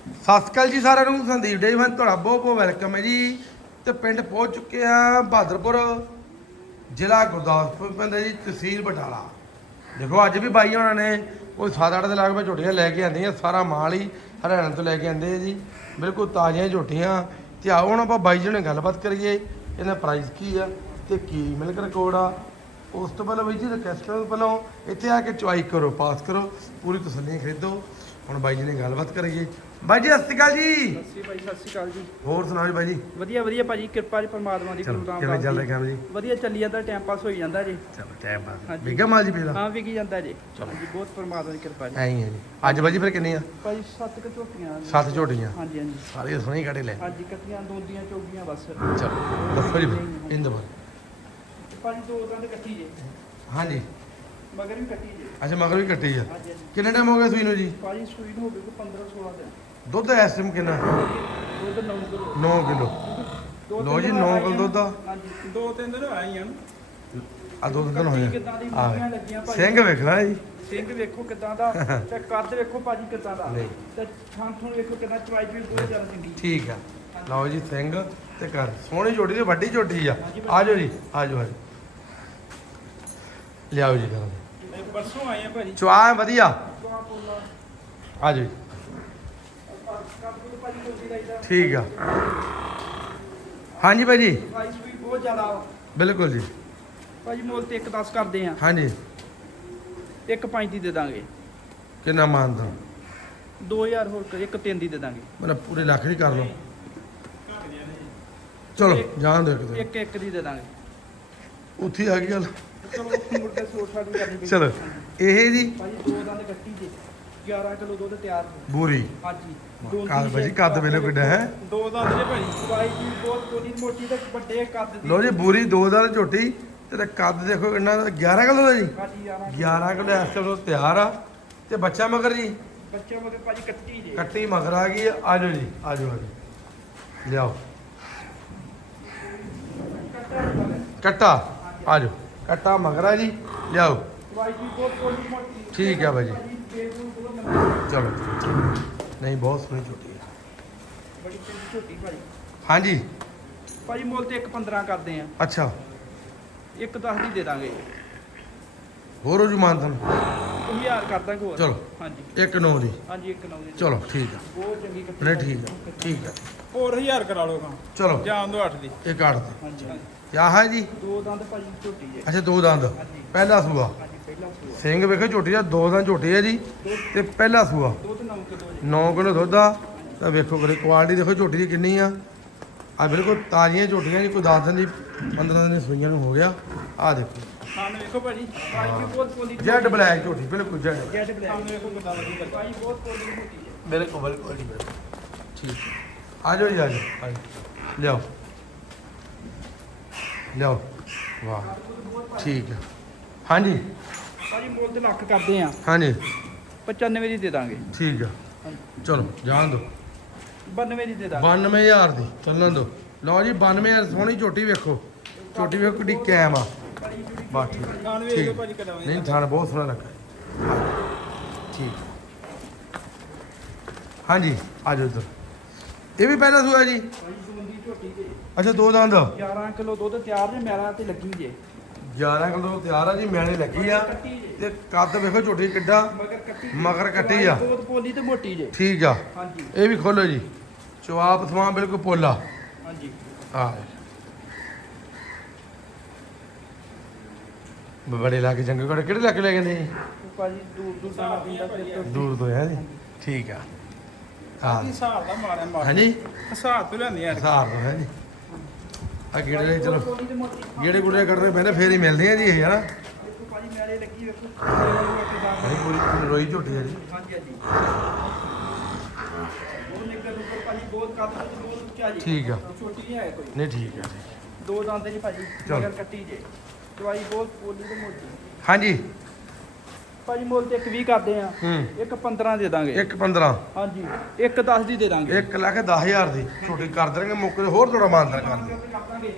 ਸਤਿ ਸ਼੍ਰੀ ਅਕਾਲ ਜੀ ਸਾਰਿਆਂ ਨੂੰ, ਸੰਦੀਪ ਡੇ ਮੈਂ ਤੁਹਾਡਾ ਬਹੁਤ ਬਹੁਤ ਵੈਲਕਮ ਹੈ ਜੀ। ਤੇ ਪਿੰਡ ਪਹੁੰਚ ਚੁੱਕੇ ਆ ਬਹਾਦਰਪੁਰ, ਜ਼ਿਲ੍ਹਾ ਗੁਰਦਾਸਪੁਰ ਪੈਂਦਾ ਜੀ, ਤਹਿਸੀਲ ਬਟਾਲਾ। ਦੇਖੋ, ਅੱਜ ਵੀ ਬਾਈ ਉਹਨਾਂ ਨੇ ਕੋਈ 7-8 ਦੇ ਲਾਗ ਮੈਂ ਝੋਟੀਆਂ ਲੈ ਕੇ ਆਂਦੀਆਂ ਸਾਰਾ ਮਾਲ ਹੀ ਹਰਿਆਣਾ ਤੋਂ ਲੈ ਕੇ ਆਂਦੇ ਜੀ। ਬਿਲਕੁਲ ਤਾਜ਼ੀਆਂ ਝੋਟੀਆਂ। ਤੇ ਆਓ ਹੁਣ ਆਪਾਂ ਬਾਈ ਜੀ ਨਾਲ ਗੱਲਬਾਤ ਕਰੀਏ, ਇਹਦਾ ਪ੍ਰਾਈਸ ਕੀ ਆ ਤੇ ਕੀ ਮਿਲਕ ਰਿਕਾਰਡ ਆ। ਉਸ ਤੋਂ ਪਹਿਲਾਂ ਬਾਈ ਜੀ ਰਿਕਵੈਸਟ ਕਰੋ ਪਹਿਲਾਂ ਇੱਥੇ ਆ ਕੇ ਚੁਆਈ ਕਰੋ, ਪਾਸ ਕਰੋ, ਪੂਰੀ ਤਸੱਲੀ ਖਰੀਦੋ। ਹੁਣ ਬਾਈ ਜੀ ਨੇ ਗੱਲਬਾਤ ਕਰੀਏ ਬਾਈ ਜੀ ਸਤਿ ਸ਼੍ਰੀ ਅਕਾਲ ਜੀ। ਸਤਿ ਭਾਈ ਸਤਿ ਸ਼੍ਰੀ ਅਕਾਲ ਜੀ। ਹੋਰ ਸੁਣਾਓ ਜੀ ਬਾਈ ਜੀ? ਵਧੀਆ ਵਧੀਆ ਭਾਜੀ ਕਿਰਪਾ ਜੀ ਪਰਮਾਤਮਾ ਦੀ ਚਲੋ ਕਿਵੇਂ ਚੱਲ ਦਾ ਰਿਹਾ ਕੰਮ ਜੀ? ਵਧੀਆ ਚੱਲੀ ਜਾਂਦਾ ਟਾਈਮ ਪਾਸ ਹੋਈ ਜਾਂਦਾ ਜੀ। ਚਲੋ ਟਾਈਮ ਪਾਸ ਹਾਂਜੀ। ਬਿਗਾ ਮਾਲ ਜੀ ਪਹਿਲਾਂ? ਹਾਂ ਵਿਕੀ ਜਾਂਦਾ ਜੀ। ਹਾਂਜੀ ਬਹੁਤ ਪਰਮਾਤਮਾ ਦੀ ਕਿਰਪਾ ਜੀ। ਐਂ ਹੀ ਹੈ ਜੀ। ਅੱਜ ਬਾਈ ਜੀ ਫਿਰ ਕਿੰਨੇ ਆ? ਭਾਜੀ ਸੱਤ ਕੁ ਝੋਟੀਆਂ ਨੇ। ਸੱਤ ਝੋਟੀਆਂ? ਹਾਂਜੀ ਹਾਂਜੀ। ਸਾਰੇ ਸੋਹਣੇ ਕੱਢੇ ਲੈ। ਹਾਂਜੀ ਕੱਟੀਆਂ ਦੋਂਦੀਆਂ ਚੋਗੀਆਂ ਬਸ। ਚਲੋ ਦੱਸੋ ਜੀ ਫਿਰ। ਇੰਦ ਬਾਰੇ ਭਾਜੀ ਦੋ ਦੰਦ ਕੱਟੀ ਜੇ। ਹਾਂਜੀ। ਮਗਰ ਵੀ ਕੱਟੀ ਜੇ। ਅੱਛਾ ਮਗਰ ਵੀ ਕੱਟੀ ਆ। ਹਾਂਜੀ ਹਾਂਜੀ। ਕਿੰਨੇ ਟਾਈਮ ਹੋ ਗਿਆ ਸੂਈ ਨੂੰ ਜੀ? ਭਾਜੀ ਸੂਈ ਨੂੰ ਹੋ ਗਈ ਕੋਈ 15 16 ਦਿਨ। ਦੁੱਧ ਇਸ ਟਾਈਮ ਕਿੰਨਾ? ਦੁੱਧ 9 ਕਿਲੋ। 9 ਕਿਲੋ। ਦੋ ਲਓ ਤਿੰਨ ਜੀ, ਦਿਨ ਨੌ ਕਿਲੋ ਦੁੱਧ ਆ। ਹਾਂਜੀ ਦੋ ਤਿੰਨ ਦਿਨ ਆਈਆਂ ਆ ਦੋ ਦਿਨ ਹੋਏ ਆ। ਕਿੱਦਾਂ ਦੀ ਆ ਮੂੰਹਾਂ। ਲੱਗੀਆਂ ਭਾਜੀ? ਸਿੰਘ ਵੇਖਣਾ ਜੀ। ਸਿੰਘ ਵੇਖੋ ਕਿਦਾਂ ਦਾ ਤੇ ਕੱਦ ਵੇਖੋ ਭਾਜੀ ਕਿਦਾਂ ਦਾ। ਨਹੀਂ। ਤੇ ਥਾਂ ਥਾਂ ਵੇਖੋ ਕਿਦਾਂ ਚਵਾਈ ਵੀ ਬਹੁਤ ਜ਼ਿਆਦਾ ਚੰਗੀ ਠੀਕ ਆ। ਲਓ ਜੀ ਸਿੰਘ ਤੇ ਕਰ ਸੋਹਣੀ ਝੋਟੀ ਤੇ ਵੱਡੀ ਝੋਟੀ ਆ। ਆ ਜਾਓ ਜੀ ਆ ਜਾਓ ਆ ਜਾਓ। ਲਿਆਓ ਜੀ ਕਰੋ ਪਰਸੋਂ ਆਏ ਆ ਭਾਜੀ। ਚਵਾ ਵਧੀਆ। ਆ ਜਾਓ ਜੀ। ਠੀਕ ਆ। ਹਾਂਜੀ ਭਾਈ ਜੀ ਪ੍ਰਾਈਸ ਵੀ ਬਹੁਤ ਜ਼ਿਆਦਾ ਵਾ। ਬਿਲਕੁਲ ਜੀ। ਭਾਜੀ ਮੁੱਲ ਤੇ 1.10 ਕਰਦੇ ਆ। ਹਾਂਜੀ। 1.35 ਦੇ ਦਾਂਗੇ। ਕਿੰਨਾ ਮੰਨਦਾ 2000 ਹੋਰ ਕਰ 1.3 ਦੀ ਦੇ ਦਾਂਗੇ। ਮੇਰਾ ਪੂਰੇ ਲੱਖ ਦੀ ਕਰ ਲਓ। ਚਲੋ ਜਾਣ ਦਿਓ 1 1 ਦੀ ਦੇ ਦਾਂਗੇ। ਉੱਥੇ ਆ ਗਈ ਗੱਲ। ਚਲੋ ਮੁੜ ਕੇ ਸੋਚ ਸਾਡੀ ਕਰਨੀ ਪਈ ਚਲੋ ਇਹ ਜੀ। ਭਾਜੀ ਦੋ ਦੰਦ ਕੱਟੀ ਜੇ 11 ਕਿਲੋ ਦੁੱਧ ਤਿਆਰ ਹੋ ਬੂਰੀ ਹਾਂਜੀ ਕੱਦ ਭਾਜੀ, ਕੱਦ ਵੇਲੇ ਕਿੱਡਾ ਹੈ। ਦੋ ਦੰਦ ਜੇ ਭਾਜੀ ਭਾਈ ਜੀ ਬਹੁਤ ਕੋਲੀ ਮੋਟੀ ਤੇ ਵੱਡੇ ਕੱਦ ਦੀ ਲੋ ਜੀ ਬੂਰੀ, ਦੋ ਦਾਲ ਝੋਟੀ। ਤੇ ਕੱਦ ਦੇਖੋ ਕਿੰਨਾ 11 ਕਿਲੋ ਦਾ ਜੀ। ਹਾਂਜੀ 11 11 ਕਿਲੋ, ਇਸ ਤੋਂ ਤਿਆਰ ਆ। ਤੇ ਬੱਚਾ ਮਗਰ ਜੀ? ਬੱਚੇ ਮਗੇ ਭਾਜੀ ਕੱਟੀ ਜੇ ਕੱਟੀ ਮਗਰ ਆ ਗਈ ਆ। ਆ ਜਾਓ ਜੀ ਆ ਜਾਓ ਆ ਜਾਓ ਲਿਆਓ। ਕੱਟਾ ਆ ਜਾਓ ਕੱਟਾ ਮਗਰ ਜੀ ਲਿਆਓ। ਠੀਕ ਆ ਭਾਜੀ। ਚਲੋ। ਨਹੀਂ ਬਹੁਤ ਸੋਹਣੀ ਝੋਟੀ ਆ। ਬੜੀ ਚੰਗੀ ਝੋਟੀ ਭਾਜੀ। ਹਾਂਜੀ। ਭਾਜੀ ਮੁੱਲ ਤੇ 1.15 ਕਰਦੇ ਆ। ਅੱਛਾ। 1.10 ਦੀ ਦੇ ਦਾਂਗੇ। ਹੋਰ ਉਹ ਮਾਨਤਨ 1000 ਕਰ ਦਾਂਗੇ ਹੋਰ। ਚਲੋ। ਹਾਂਜੀ। ਇੱਕ ਨੌ ਦੀ। ਹਾਂਜੀ 1 9 ਦੀ। ਚਲੋ ਠੀਕ ਆ। ਬਹੁਤ ਚੰਗੀ ਕੱਟੀ ਨਹੀਂ ਭਾਜੀ। ਠੀਕ ਆ ਠੀਕ ਆ। ਹੋਰ 1000 ਕਰਾ ਲਓ ਗਾ ਚਲੋ। ਜਾਂ ਦੋ 8 ਦੀ। ਇਹ ਕੱਟ ਦੇ। ਹਾਂਜੀ। ਕਿਆ ਹੈ ਜੀ? ਦੋ ਦੰਦ ਭਾਜੀ ਝੋਟੀ ਜੇ। ਅੱਛਾ ਦੋ ਦੰਦ। ਪਹਿਲਾ ਸੂਆ। ਹਾਂਜੀ ਪਹਿਲਾ ਸੂਆ। ਸਿੰਘ ਵੇਖੋ ਝੋਟੀ ਦਾ ਦੋ ਦੰਦ ਝੋਟੀ ਹੈ ਜੀ। ਤੇ ਪਹਿਲਾ ਸੂਆ। ਦੁੱਧ 9 ਕਿਲੋ ਜੇ। 9 ਕਿਲੋ ਦੁੱਧ ਆ। ਤਾਂ ਵੇਖੋ ਕਰੇ ਕੁਆਲਿਟੀ ਦੇਖੋ ਝੋਟੀ ਦੀ ਕਿੰਨੀ ਆ। ਆ ਬਿਲਕੁਲ ਤਾਜ਼ੀਆਂ ਝੋਟੀਆਂ ਜੀ ਕੋਈ 10 ਦਿਨ ਦੀ 15 ਦਿਨ ਦੀ ਸੂਈਆਂ ਨੂੰ ਹੋ ਗਿਆ। ਆ ਦੇਖੋ। ਖਾਣ ਵੇਖੋ ਭਾਜੀ। ਭਾਜੀ ਵੀ ਬਹੁਤ ਕੋਲੀ ਜੈਡ ਬਲੈਕ ਝੋਟੀ ਬਿਲਕੁਲ ਜੈਡ ਜੈਡ ਬਲੈਕ। ਸਾਹਮਣੇ ਵੇਖੋ ਕਿੱਦਾਂ ਲੱਗੀ ਕਰਦਾ ਭਾਜੀ ਬਹੁਤ ਕੋਲੀ ਮੋਟੀ ਜੇ ਬਿਲਕੁਲ ਬਿਲਕੁਲ ਜੀ ਬਿਲਕੁਲ। ਠੀਕ। ਆ ਜਾਓ ਜੀ ਆ ਜਾਓ। ਆ ਜਾਓ। ਲਿਆਓ। ਲਿਆਓ। ਵਾਹ। ਠੀਕ ਹੈ। ਹਾਂਜੀ। ਭਾਜੀ ਮੁੱਲ ਤੇ ਲੱਖ ਕਰਦੇ ਆ ਹਾਂਜੀ। 95 ਦੀ ਦੇ ਦਾਂਗੇ। ਠੀਕ ਆ ਚਲੋ ਜਾਣ ਦਿਓ। 92 ਦੀ ਦੇ ਦਾਂਗੇ। 92000 ਦੀ। ਚੱਲਣ ਦੋ ਲਓ ਜੀ 92000 ਸੋਹਣੀ ਝੋਟੀ ਵੇਖੋ। ਝੋਟੀ ਵੇਖੋ ਕਿੱਡੀ ਕੈਮ ਆ। ਬਸ ਠੀਕ। ਖਾਣ ਵੇਖ ਠੀਕ। ਲਓ ਭਾਜੀ ਕਦਾਂ ਨਹੀਂ ਥਾਣ ਬਹੁਤ ਸੋਹਣਾ ਲੱਗਾ। ਠੀਕ। ਹਾਂਜੀ ਆ ਜਾਓ ਇੱਧਰ। ਇਹ ਵੀ ਪਹਿਲਾ ਸੂਆ ਜੀ? ਅੱਛਾ ਦੋ ਦੰਦ। 11 ਕਿਲੋ ਦੁੱਧ ਤਿਆਰ ਨੇ ਮੈਲਾ ਤੇ ਲੱਗੀ ਜੇ। 11 ਕਿਲੋ ਤਿਆਰ ਆ ਜੀ ਮੈਣੇ ਲੱਗੀ ਆ। ਤੇ ਕੱਦ ਵੇਖੋ ਝੋਟੀ ਕਿੱਡਾ ਮਗਰ ਕੱਟੀ ਆ। ਬਹੁਤ ਪੋਲੀ ਤੇ ਮੋਟੀ ਜੇ। ਠੀਕ ਆ। ਹਾਂਜੀ। ਇਹ ਵੀ ਖੋਲੋ ਜੀ। ਚਵਾਪ ਸਮਾਂ ਬਿਲਕੁਲ ਪੋਲਾ। ਹਾਂਜੀ। ਆ। ਬੜੇ ਇਲਾਕੇ ਚੰਗੇ ਕੋਲ ਕਿਹੜੇ ਇਲਾਕੇ ਲੈ ਗਏ ਨੇ ਭਾਜੀ ਦੂਰ ਤੋਂ ਦੂਰ ਤੋਂ ਹੈ ਜੀ? ਠੀਕ ਆ। ਹਾਂ। ਹਿਸਾਬ ਦਾ ਮਾਰਿਆ ਮਾਰ ਹਾਂਜੀ? ਹਿਸਾਬ ਤੋਂ ਲੈਂਦੇ ਯਾਰ ਹਜ਼ਾਰ ਤੋਂ ਹੈ ਜੀ? ਆ ਗੇੜੇ ਚਲੋ। ਗੇੜੇ ਗੁੜੇ ਕੱਢਣੇ ਪੈਂਦੇ ਫੇਰ ਹੀ ਮਿਲਦੇ ਆ ਜੀ ਇਹ ਹਨਾ? ਦੇਖੋ ਭਾਜੀ ਮੈਲੇ ਲੱਗੀ ਵੇਖੋ ਬੜੀ ਪੂਰੀ ਰੋਈ ਝੋਟੀ ਆ ਜੀ। ਹਾਂਜੀ ਹਾਂਜੀ। ਉਹ ਨਿੱਕਰ ਉੱਪਰ ਭਾਜੀ ਬਹੁਤ ਕੱਦ ਕੁੱਦ ਬਹੁਤ ਉੱਚਾ ਜੀ। ਠੀਕ ਆ। ਛੋਟੀ ਨਹੀਂ ਹੈ ਕੋਈ। ਨਹੀਂ ਠੀਕ ਆ ਜੀ। ਦੋ ਦੰਦ ਜੀ ਭਾਜੀ ਚਲੋ। ਮਗਰ ਕੱਟੀ ਜੇ। ਦਵਾਈ ਬਹੁਤ ਪੋਲੀ ਤੇ ਮੋਟੀ। ਹਾਂਜੀ। ਭਾਜੀ ਮੁੱਲ ਤੇ ਇੱਕ 20 ਕਰਦੇ ਆ। ਹੂੰ। ਇੱਕ 15 ਦੇ ਦਾਂਗੇ। ਇੱਕ 15 ਹਾਂਜੀ। ਇੱਕ 10 ਦੀ ਦੇ ਦਾਂਗੇ। 1 ਲੱਖ 10000 ਦੀ। ਛੋਟੀ ਕਰ ਦੇਣਗੇ ਮੌਕੇ ਤੇ ਹੋਰ ਥੋੜਾ ਮਾਨਦਾਰ ਕਰ ਦੇ ਕਰ ਦਾਂਗੇ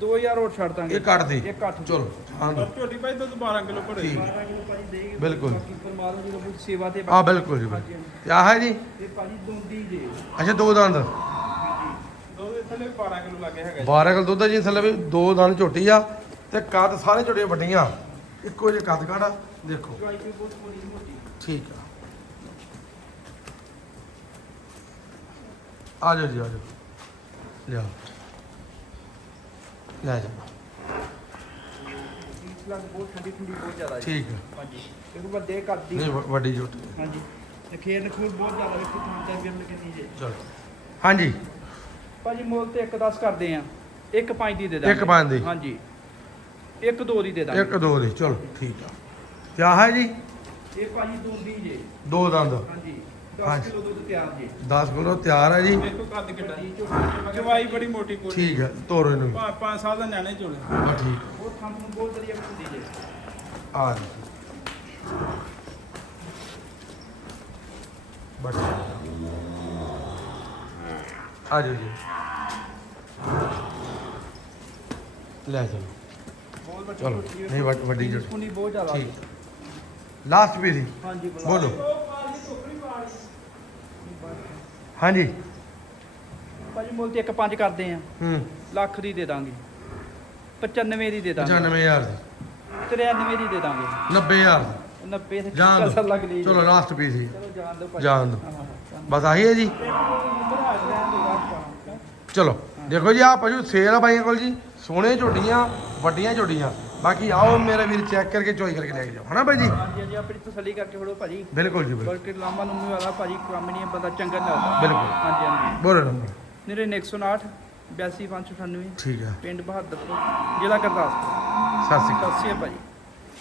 2000 ਹੋਰ ਛੱਡ ਦਾਂਗੇ। ਇਹ ਕੱਟ ਦੇ। ਇਹ ਕੱਟ ਦੇ। ਚਲੋ ਹਾਂ ਪਰ ਝੋਟੀ ਭਾਈ ਦੁੱਧ 12 ਕਿਲੋ ਭਰੇ। ਠੀਕ। 12 ਕਿਲੋ ਭਾਜੀ ਦੇਗੀ ਬਿਲਕੁਲ। ਬਾਕੀ ਪਰਮਾਤਮਾ ਜੀ ਦੀ ਸੇਵਾ ਤੇ ਆ ਬਿਲਕੁਲ ਜੀ ਬਿਲਕੁਲ। ਤੇ ਆਹ ਹੈ ਜੀ? ਇਹ ਭਾਜੀ ਦੋਂਦੀ ਜੇ ਅੱਛਾ ਦੋ ਦੰਦ। ਦੁੱਧ ਦੇ ਥੱਲੇ 12 ਕਿਲੋ ਲੱਗੇ ਹੈਗਾ। ਜੀ 12 ਕਿਲੋ ਦੁੱਧ ਆ ਜੀ ਥੱਲੇ ਵੀ ਦੋ ਦੰਦ ਝੋਟੀ ਆ। ਤੇ ਕੱਦ ਸਾਰੇ ਝੋਟੀਆਂ ਵੱਡੀਆਂ। ਇੱਕੋ ਜਿਹੇ ਕੱਦ ਕਾੜਾ ਦੇਖੋ। ਜਵਾਈ ਵੀ ਬਹੁਤ ਥੋੜੀ ਮੋਟੀ ਠੀਕ ਆ। ਆ ਜਾਓ ਜੀ ਆ ਜਾਓ। ਲਿਆ ਲੈ ਜਾ ਲੱਗ ਬਹੁਤ ਠੰਡੀ ਠੰਡੀ ਬਹੁਤ ਜ਼ਿਆਦਾ ਜੀ ਠੀਕ ਆ। ਹਾਂਜੀ ਇੱਕ ਵੱਡੇ ਕੱਦ ਦੀ ਨਹੀਂ ਵ- ਵੱਡੀ ਝੋਟੀ ਹਾਂਜੀ ਤੇ ਖੇਰ ਨਖੂਰ ਬਹੁਤ ਜ਼ਿਆਦਾ ਵੇਖੋ ਤੁਹਾਨੂੰ ਚੈਂਪੀਅਨ ਕਿੰਨੀ ਜੇ ਚਲੋ। ਹਾਂਜੀ। ਭਾਜੀ ਮੁੱਲ ਤੇ 1.10 ਕਰਦੇ ਆ। 1.5 ਦੀ ਦੇ ਦਾਂਗੇ। ਇੱਕ ਪੰਜ ਦੀ। ਹਾਂਜੀ। 1.2 ਦੀ ਦੇ ਦਾਂਗੇ। ਇੱਕ ਦੋ ਦੀ ਚਲੋ ਠੀਕ ਆ। ਤੇ ਆਹ ਹੈ ਜੀ? ਇਹ ਭਾਜੀ ਦੋਂਦੀ ਜੇ। ਦੋ ਦੰਦ। ਹਾਂਜੀ 10 ਹਾਂਜੀ। ਕਿਲੋ ਦੁੱਧ ਤਿਆਰ ਜੇ। 10 ਕਿਲੋ ਤਿਆਰ ਹੈ ਜੀ। ਦੇਖੋ ਕੱਦ ਕਿੱਡਾ ਝੋਟੀ ਜਵਾਈ ਬੜੀ ਮੋਟੀ ਕੋਟੀ ਠੀਕ ਹੈ ਤੋਰੋ ਇਹਨੂੰ ਵੀ। 5 ਸਾਲ ਦਾ ਨਿਆਣੇ ਚੋਲੇ। ਬਸ ਠੀਕ। ਬਹੁਤ ਥਾਂ ਨੂੰ ਬਹੁਤ ਵਧੀਆ ਹੁੰਦੀ ਜੇ। ਆ ਜੀ। ਬਸ। ਆ ਜਾਓ ਜੀ। ਲੈ ਵੱਡੀ ਚਲੋ। ਨਹੀਂ ਵੱਡ- ਵੱਡੀ ਝੋਟੀ ਸੁਣੀ ਬਹੁਤ ਜ਼ਿਆਦਾ। ਠੀਕ। ਲਾਸਟ ਵੀ ਦੀ ਹਾਂਜੀ ਬੁਲਾ। ਬੋਲੋ। ਹਾਂਜੀ। ਭਾਜੀ ਮੁੱਲ ਤੇ 1.5 ਕਰਦੇ ਆ। ਹੂੰ। ਲੱਖ ਦੀ ਦੇ ਦਾਂਗੇ। 95 ਦੀ ਦੇ ਦਾਂਗੇ। 95000 ਦੀ। 93 ਦੀ ਦੇ ਦਾਂਗੇ। 90000 90 ਤੇ ਜਾਣ ਕਸਰ ਦੋ। ਲੱਗ ਲਈ। ਚਲੋ ਲਾਸਟ ਪੀਸ ਜੀ ਚਲੋ ਜਾਣ ਦੋ ਭਾਜੀ। ਜਾਣ ਦਿਓ। ਹਾਂ, ਹਾਂ, ਜਾਣ ਬਸ ਆਹੀ ਹੈ ਜੀ। ਬਾਅਦ ਆਉਣਾ। ਚਲੋ ਦੇਖੋ ਜੀ ਆ ਸੇਲ ਆ ਬਾਈਆਂ ਕੋਲ ਜੀ। ਸੋਹਣੇ ਝੋਟੀਆਂ ਵੱਡੀਆਂ ਝੋਟੀਆਂ। ਬਾਕੀ ਆਓ ਮੇਰਾ ਵੀਰ ਚੈੱਕ ਕਰਕੇ ਚੋਈ ਕਰਕੇ ਲੈ ਕੇ ਜਾਓ। ਹਨਾ ਬਾਈ ਜੀ? ਹਾਂਜੀ ਹਾਂਜੀ ਆਪਣੀ ਤਸੱਲੀ ਕਰਕੇ ਫੜੋ ਭਾਜੀ। ਬਿਲਕੁਲ ਜੀ ਬਿਲਕੁਲ। ਬਲਕਿ ਲਾਂਬਾ ਨੂੰ ਵਾਲਾ ਭਾਜੀ ਕੰਮ ਨਹੀਂ ਬੰਦਾ ਚੰਗਾ ਨਹੀਂ ਲੱਗਦਾ। ਬਿਲਕੁਲ। ਹਾਂਜੀ ਹਾਂਜੀ। ਬੋਲੋ ਨੰਬਰ। ਮੇਰੇ 109 82598 ਠੀਕ ਹੈ। ਪਿੰਡ ਬਹਾਦਰਪੁਰ ਜ਼ਿਲ੍ਹਾ ਗੁਰਦਾਸਪੁਰ। ਸਤਿ ਸ਼੍ਰੀ ਅਕਾਲ। ਸਤਿ ਸ਼੍ਰੀ ਅਕਾਲ ਭਾਜੀ।